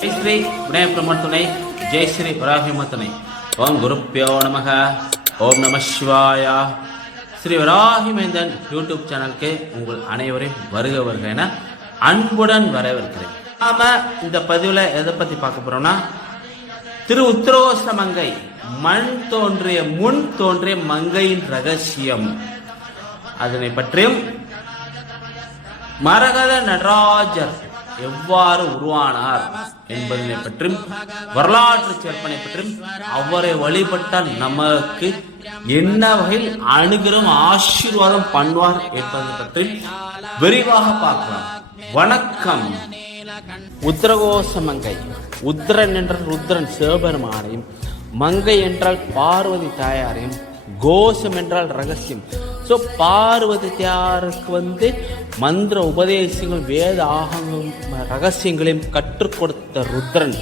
ஜெய் ஸ்ரீ விநாயக ஜெய் ஸ்ரீ வராகிம துணை. ஓம் குருப்பியோ நமக. ஓம் நம சிவாயா. ஸ்ரீ வராகிமேந்தன் யூடியூப் சேனலுக்கு உங்கள் அனைவரையும் வருக வருக என அன்புடன் வரவேற்கிறேன். நாம இந்த பதிவில் எதை பற்றி பார்க்க போறோம்னா திரு உத்திரோச மங்கை மண் தோன்றிய முன் தோன்றிய மங்கையின் ரகசியம். அதனை பற்றியும் மரகத நடராஜர் எவ்வாறு உருவானார் என்பதனை பற்றியும் வரலாற்று சிறப்பனை பற்றியும் அவரை வழிபட்டால் நமக்கு என்ன வகையில் அனுகிரம் ஆசீர்வாதம் பண்ணுவார் என்பதை பற்றி விரிவாக பார்க்கலாம். வணக்கம். உத்தரகோச மங்கை. உத்திரன் என்றால் ருத்ரன் சிவபெருமானையும். மங்கை என்றால் பார்வதி தாயாரையும். கோஷம் என்றால் ரகசியம். ஸோ பார்வதி தாயாருக்கு வந்து மந்திர உபதேசங்கள் வேத ஆகங்களும் ரகசியங்களையும் கற்றுக் கொடுத்த ருத்ரன்.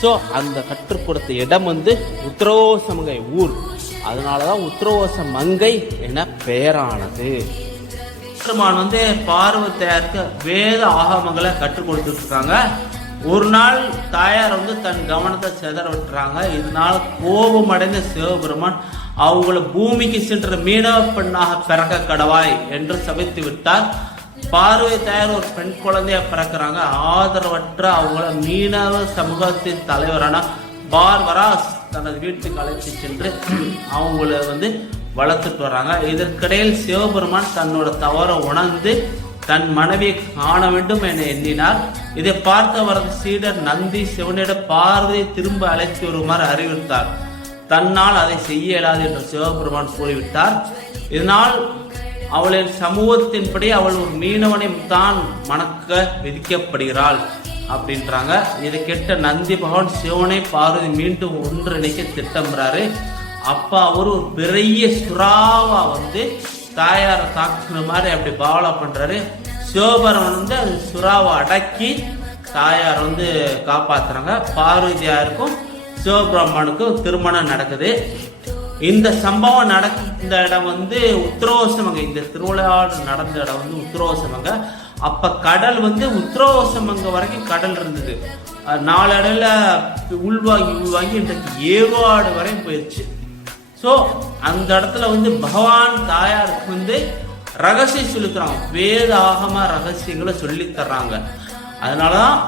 ஸோ அந்த கற்றுக் கொடுத்த இடம் வந்து உத்தரகோச மங்கை ஊர். அதனால தான் உத்தரவோச மங்கை என பெயரானது. பெருமான் வந்து பார்வத்தையாருக்கு வேத ஆகமங்களை கற்றுக் கொடுத்துருக்காங்க ஒரு நாள் தாயார் வந்து தன் கவனத்தை செதற விட்டுறாங்க. இதனால் கோபம் அடைந்த சிவபெருமான் அவங்கள பூமிக்கு சென்ற மீனவ பெண்ணாக பிறக்க கடவாய் என்று சபித்து விட்டார். பார்வை தயார் ஒரு பெண் குழந்தைய பிறக்கிறாங்க. ஆதரவற்ற அவங்கள மீனவ சமூகத்தின் தலைவரான பார்வராஸ் தனது வீட்டுக்கு அழைத்து சென்று அவங்கள வந்து வளர்த்துட்டு வர்றாங்க. இதற்கிடையில் சிவபெருமான் தன்னோட தவறை உணர்ந்து தன் மனைவியை காண வேண்டும் என எண்ணினார். இதை பார்த்த அவரது சீடர் நந்தி சிவனிடம் பார்வதியை திரும்ப அழைத்து வருமாறு அறிவித்தார் தன்னால் அதை செய்ய இயலாது என்று சிவபெருமான் கூறிவிட்டார். இதனால் அவளின் சமூகத்தின்படி அவள் ஒரு மீனவனை தான் மணக்க விதிக்கப்படுகிறாள் அப்படின்றாங்க. இதை கேட்ட நந்தி பகவான் சிவனை பார்வதி மீண்டும் ஒன்றிணைக்க திட்டமிறாரு அப்போ அவர் ஒரு பெரிய சுறாவா வந்து தாயாரை தாக்குற மாதிரி அப்படி பாவலா பண்றாரு. சிவபெருமன் வந்து அது சுறாவை அடக்கி தாயார் வந்து காப்பாத்துறாங்க. பார்வதியாருக்கும் சிவபிரம்மனுக்கும் திருமணம் நடக்குது. இந்த சம்பவம் நடந்த இடம் வந்து உத்தரவசமங்க இந்த திருவிழாடு நடந்த இடம் வந்து உத்தரவசமங்க அப்ப கடல் வந்து உத்தரவசமங்க வரைக்கும் கடல் இருந்தது. அஹ் உள்வாங்கி உள்வாங்கி இன்றைக்கு ஏவாடு வரையும் போயிடுச்சு ஸோ அந்த இடத்துல வந்து பகவான் தாயாருக்கு வந்து ரகசியம் சொல்லித்தராங்க. வேத ஆகம ரகசியங்களை சொல்லித்தர்றாங்க அதனாலதான்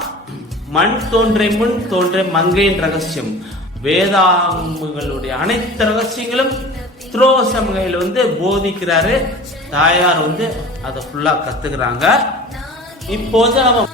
மண் தோன்றை முன் தோன்றிய மங்கையின் ரகசியம். வேதாகமங்களுடைய அனைத்து ரகசியங்களும் துரோசமகையில் வந்து போதிக்கிறாரு. தாயார் வந்து அதை ஃபுல்லாக கத்துக்கிறாங்க. இப்போது நம்ம